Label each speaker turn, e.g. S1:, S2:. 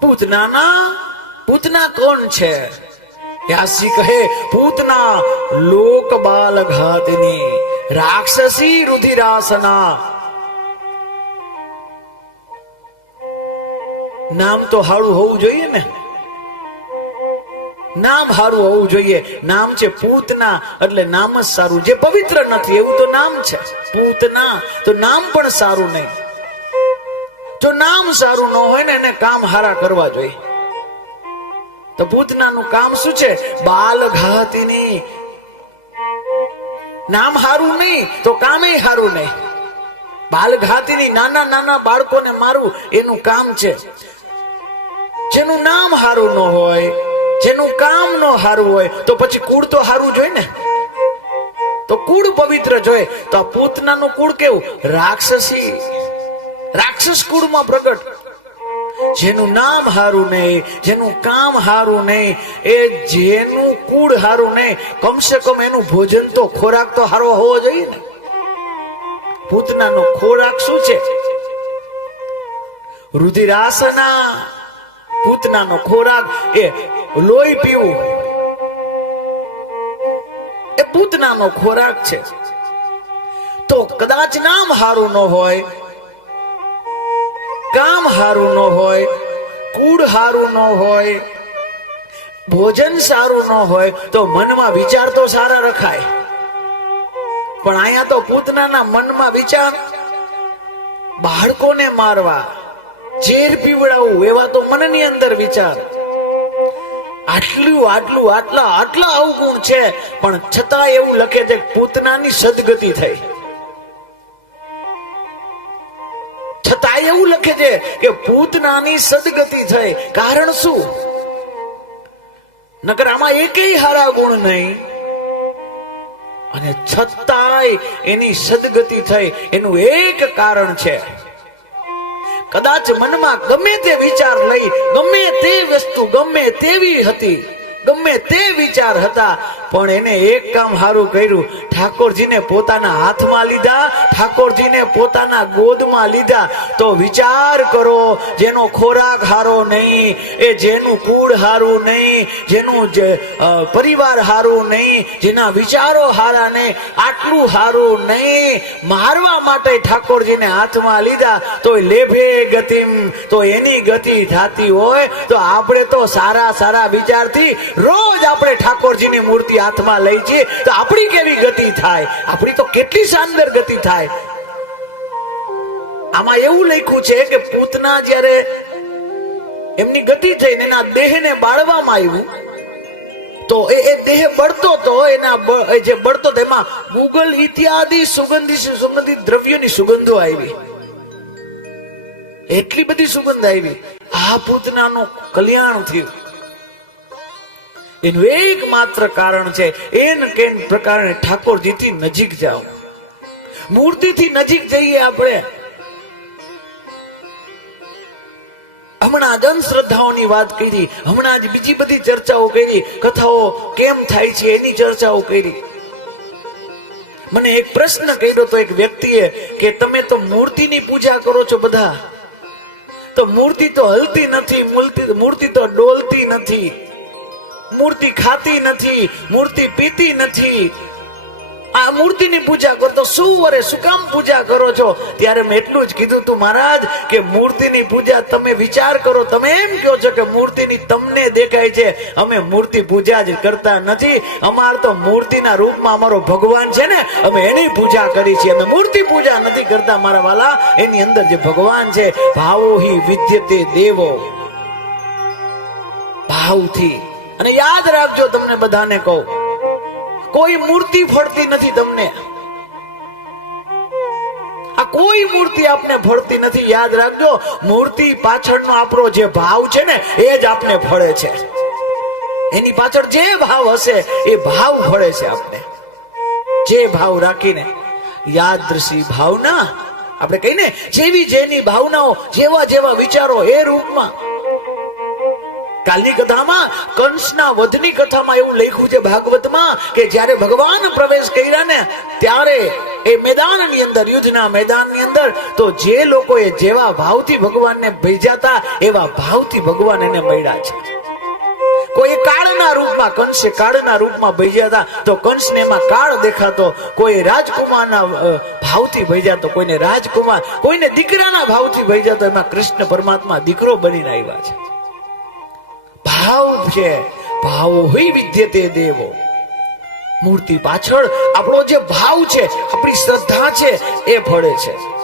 S1: પૂતનાના પૂતના કોણ છે? વ્યાસજી કહે પૂતના લોક બાલ ઘાતની રાક્ષસી રુધિરાસના. નામ તો હારું હોવું જોઈએ ને? નામ હારું હોવું જોઈએ. નામ છે પૂતના, એટલે નામ જ સારું. જે પવિત્ર નથી, એવું તો નામ છે. પૂતના, તો નામ પણ સારું નહીં. જો નામ સારું ન હોય ને એને કામ હારા કરવા જોઈએ. તો પૂતનાનું કામ શું છે? બાલ ઘાતીની નામ હારું નહીં, તો કામે હારું નહીં. બાલ નાના નાના બાળકોને મારવું એનું કામ છે. જેનું નામ હારું ન હોય, જેનું કામ ન હારું હોય, તો પછી કુળ તો હારું જોઈએ ને? તો કુળ પવિત્ર જોઈએ. તો આ પૂતનાનું કુળ કેવું? રાક્ષસી. રાક્ષસ કુળમાં પ્રગટ. જેનું નામ હારું નહીં જેનું કામ હારું નહીં એ જેનું કુળ હારું નહીં કમસે કમ એનું ભોજન તો ખોરાક તો હારો હોવો જોઈએ ને. પૂતનાનો ખોરાક શું છે? રુધિરાસના પૂતનાનો ખોરાક એ લોહી પીવું એ પૂતનાનો ખોરાક છે. તો કદાચ નામ હારું ન હોય કામ હારું ન હોય કુળ હારું ન હોય, ભોજન સારું ન હોય, તો મનમાં વિચાર તો સારા રખાય. પણ અહીંયા તો પૂતનાના મનમાં વિચાર, બાળકોને મારવા, ઝેર પીવડાવવું એવા તો મનની અંદર વિચાર. આટલું આટલું, આટલા આટલા અવગુણ છે, પણ છતાં એવું લખે છે પૂતનાની સદગતિ થઈ. એવું લખે છે કે પૂતનાની સદગતિ થઈ કારણ શું? નકર આમાં એકેય હારા ગુણ નહીં. અને છતાંય એની સદગતિ થઈ. એનું એક કારણ છે. કદાચ મનમાં ગમે તે વિચાર લઈ, ગમે તે વસ્તુ, ગમે તેવી હતી, ગમે તે વિચાર હતા, પણ એને એક કામ સારું કર્યું. ઠાકોરજીને પોતાના હાથમાં લીધા, ઠાકોરજીને પોતાના ગોદમાં લીધા. તો વિચાર કરો, જેનો ખોરાક હારો નહીં, એ જેનું કુળ હારું નહીં, જેનું પરિવાર હારું નહીં, જેના વિચારો હારા નહીં, આટલું હારું નહીં, મારવા માટે ઠાકોરજીને હાથમાં લીધા, તો લેભે ગતિમ, તો એની ગતિ થતી હોય, તો આપણે તો સારા સારા વિચારથી રોજ આપણે ઠાકોરજીની મૂર્તિ હાથમાં લઈ છીએ તો આપણી કેવી ગતિ થાય. આપણી તો કેટલી શાનદાર ગતિ થાય. આમાં એવું લખ્યું છે કે પૂતના જ્યારે એમની ગતિ થઈને એના દેહને બાળવામાં આવ્યું, તો એ એ દેહ બળતો તો એના જે બળતો તો એમાં ગુગલ ઇત્યાદિ સુગંધી સુગંધિત દ્રવ્યોની સુગંધો આવી. એટલી બધી સુગંધ આવી. આ પૂતનાનું કલ્યાણ થયું. એનું એકમાત્ર કારણ છે, એન કેન પ્રકારે ઠાકોરજીથી નજીક જાઓ. મૂર્તિથી નજીક જઈએ આપણે. હમણાં જ અંધશ્રદ્ધાઓની વાત કરી, હમણાં જ બીજી બધી ચર્ચાઓ કરી, કથાઓ કેમ થાય છે એની ચર્ચાઓ કરી. મને એક પ્રશ્ન કર્યો તો એક વ્યક્તિએ કે તમે તો મૂર્તિની પૂજા કરો છો બધા. તો મૂર્તિ તો હલતી નથી, મૂર્તિ તો ડોલતી નથી. મૂર્તિ ખાતી નથી, મૂર્તિ પીતી નથી. આ મૂર્તિની પૂજા કરતો શું વરે, શું કામ પૂજા કરો છો? ત્યારે મેં એટલું જ કીધું તું મહારાજ કે મૂર્તિની પૂજા તમે વિચાર કરો, તમે એમ કહો છો કે મૂર્તિની તમને દેખાય છે. અમે મૂર્તિ પૂજા જ કરતા નથી. અમાર તો મૂર્તિના રૂપમાં અમારો ભગવાન છે ને, અમે એની પૂજા કરી છે અમે મૂર્તિ પૂજા નથી કરતા મારા વાલા, એની અંદર જે ભગવાન છે ભાવો હિ વિદ્યતે દેવો. ભાવથી અને યાદ રાખજો તમને બધાને કહું. કોઈ મૂર્તિ ફળતી નથી તમને. આ કોઈ મૂર્તિ આપને ફળતી નથી, યાદ રાખજો. મૂર્તિ પાછળનો આપણો જે ભાવ છે ને, એ જ આપને ફળે છે. એની પાછળ જે ભાવ હશે, એ ભાવ ફળે છે આપને. જે ભાવ રાખીને, યાદૃશી ભાવના, આપણે કહીને, જેવી જેની ભાવનાઓ, જેવા જેવા વિચારો એ રૂપમાં કાલની કથામાં કંસના વધની કથામાં એવું લખ્યું છે ભાગવતમાં કે જ્યારે ભગવાન પ્રવેશ કર્યા ને ત્યારે એ મેદાનની અંદર, યુદ્ધના મેદાનની અંદર, તો જે લોકોએ જેવા ભાવથી ભગવાનને ભેજાતા એવા ભાવથી ભગવાન એને મળ્યા છે. કોઈ કાળના રૂપમાં કંસે કાળના રૂપમાં ભેજ્યા હતા, તો કંસને એમાં કાળ દેખાતો, કોઈ રાજકુમારના ભાવથી ભેજાતો કોઈને રાજકુમાર, કોઈને દીકરાના ભાવથી ભેજાતો એમાં કૃષ્ણ પરમાત્મા દીકરો બનીને આવ્યા છે. ભાવ છે. ભાવો હોય વિદ્યતે દેવો. મૂર્તિ પાછળ આપણો જે ભાવ છે, આપણી શ્રદ્ધા છે, એ ફળે છે.